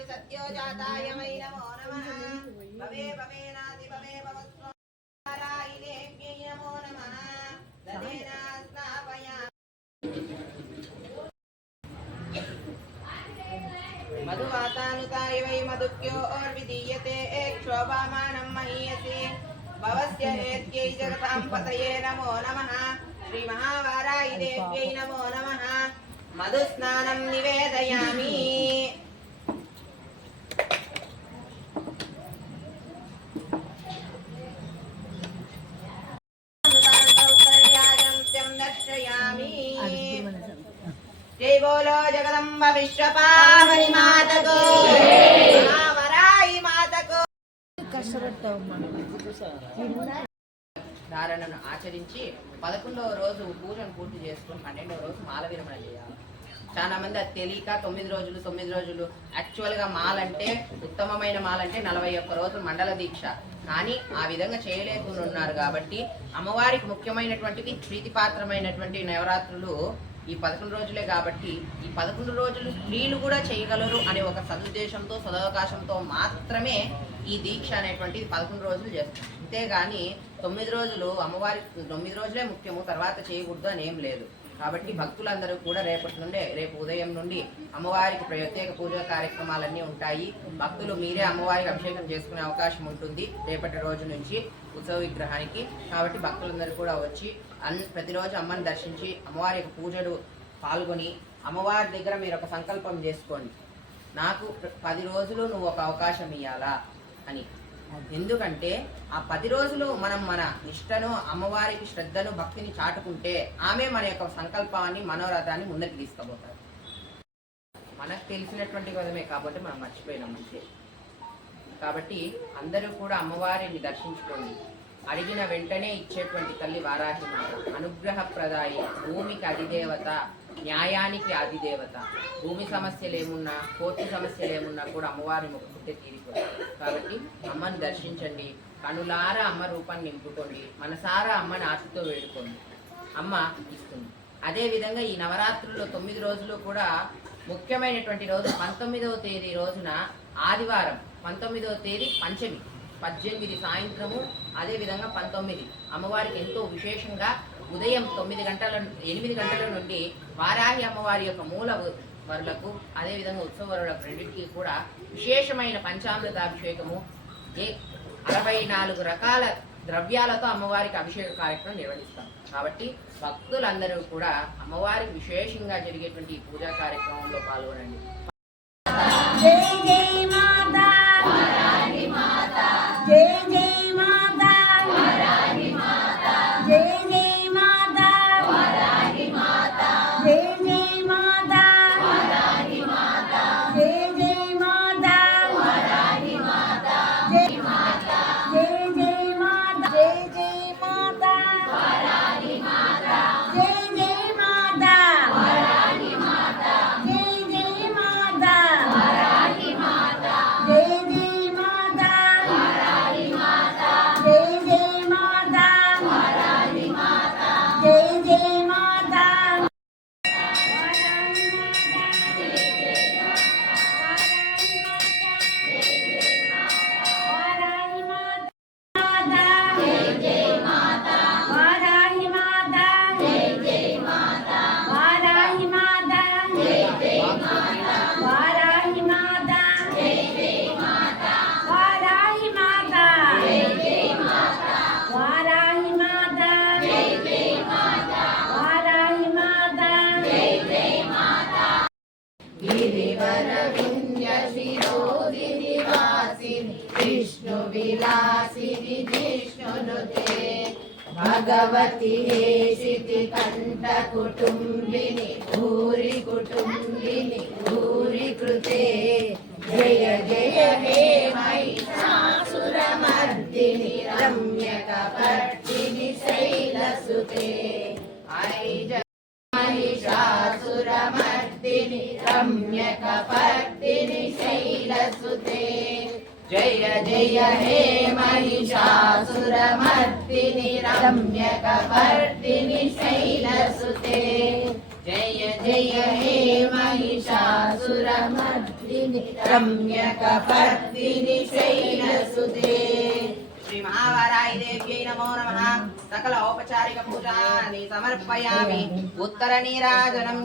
नमामि सत्योजाताय वै नमो नमः भवे भवेनादि भवे भवस्वरायिनेभ्यै नमो नमः ददेन स्नापयामि मधुवातानुताय वै मधुभ्यो अर्विदीयते क्षोभामानं महीयसे भवस्य हेत्यै जगतां पतये नमो नमः श्रीमहावारायिदेव्यै नमो नमः मधुस्नानं निवेदयामि जय बोलो जगदम्ब विश्वपावनि माता को महावराई माता को ధారణను ఆచరించి 11వ రోజు పూజను పూర్తి చేసుకుని 12వ రోజు మాల విరమణ చేయాలి. చాలా మంది అది తెలియక 9 రోజులు యాక్చువల్గా మాలంటే ఉత్తమమైన మాలంటే 41 రోజులు మండల దీక్ష, కానీ ఆ విధంగా చేయలేకుండా ఉన్నారు. కాబట్టి అమ్మవారికి ముఖ్యమైనటువంటివి ప్రీతిపాత్రమైనటువంటి నవరాత్రులు ఈ 11 రోజులే. కాబట్టి ఈ 11 రోజులు స్త్రీలు కూడా చేయగలరు అనే ఒక సదుద్దేశంతో సదవకాశంతో మాత్రమే ఈ దీక్ష అనేటువంటిది 11 రోజులు చేస్తాం. అంతేగాని 9 రోజులు అమ్మవారికి 9 రోజులే ముఖ్యము, తర్వాత చేయకూడదు అని ఏం లేదు. కాబట్టి భక్తులందరూ కూడా రేపు ఉదయం నుండి అమ్మవారికి ప్రత్యేక పూజా కార్యక్రమాలన్నీ ఉంటాయి. భక్తులు మీరే అమ్మవారికి అభిషేకం చేసుకునే అవకాశం ఉంటుంది రేపటి రోజు నుంచి ఉత్సవ విగ్రహానికి. కాబట్టి భక్తులందరూ కూడా వచ్చి ప్రతిరోజు అమ్మని దర్శించి అమ్మవారి యొక్క పూజలు పాల్గొని అమ్మవారి దగ్గర మీరు ఒక సంకల్పం చేసుకోండి, నాకు 10 రోజులు నువ్వు ఒక అవకాశం ఇవ్వాలా అని. ఎందుకంటే ఆ 10 రోజులు మనం మన నిష్టను అమ్మవారికి శ్రద్ధను భక్తిని చాటుకుంటే ఆమె మన యొక్క సంకల్పాన్ని మనోరథాన్ని ముందుకు తీసుకుపోతారు. మనకు తెలిసినటువంటి విధమే కాబట్టి మనం మర్చిపోయినాం అంతే. కాబట్టి అందరూ కూడా అమ్మవారిని దర్శించుకోండి. అడిగిన వెంటనే ఇచ్చేటువంటి తల్లి వారాహి మాత, అనుగ్రహప్రదాయి, భూమికి అధిదేవత, న్యాయానికి అధిదేవత. భూమి సమస్యలు ఏమున్నా, కోర్టు సమస్యలు ఏమున్నా కూడా అమ్మవారిని మొక్కుకుంటే తీరిపోతాయి. కాబట్టి అమ్మని దర్శించండి, కనులారా అమ్మ రూపాన్ని నింపుకోండి, మనసారా అమ్మని ఆశతో వేడుకోండి, అమ్మ ఇస్తుంది. అదేవిధంగా ఈ నవరాత్రుల్లో 9 రోజులు కూడా ముఖ్యమైనటువంటి రోజు 19వ తేదీ రోజున ఆదివారం, 19వ తేదీ పంచమి, 18 సాయంత్రము, అదేవిధంగా 19 అమ్మవారికి ఎంతో విశేషంగా ఉదయం 8 గంటల నుండి వారాహి అమ్మవారి యొక్క మూల వరులకు అదేవిధంగా ఉత్సవ వరులకు రెండింటికి కూడా విశేషమైన పంచామృతాభిషేకము 64 రకాల ద్రవ్యాలతో అమ్మవారికి అభిషేక కార్యక్రమం నిర్వహిస్తాం. కాబట్టి భక్తులందరూ కూడా అమ్మవారికి విశేషంగా జరిగేటువంటి ఈ పూజా కార్యక్రమంలో పాల్గొనండి. विलासिनि जिष्णुनुते भगवति हेशिति कंठ कुटुंबिनि भूरि कुटुंबिनि भूरि कृते जय जय हे महिषासुरमर्दिनि रम्यकपर्दिनि शैलसुते महिषासुरमर्दिनि रम्यकपर्दिनि शैलसुते जय जय हे महिषासुरमर्दिनि रम्यकपर्दिनि शैलसुते जय जय हे महिषासुरमर्दिनि रम्यकपर्दिनि शैलसुते श्री महावाराहि देव्यै नमो नमः सकल औपचारिक पूजानि समर्पयामि उत्तर नीराजनम्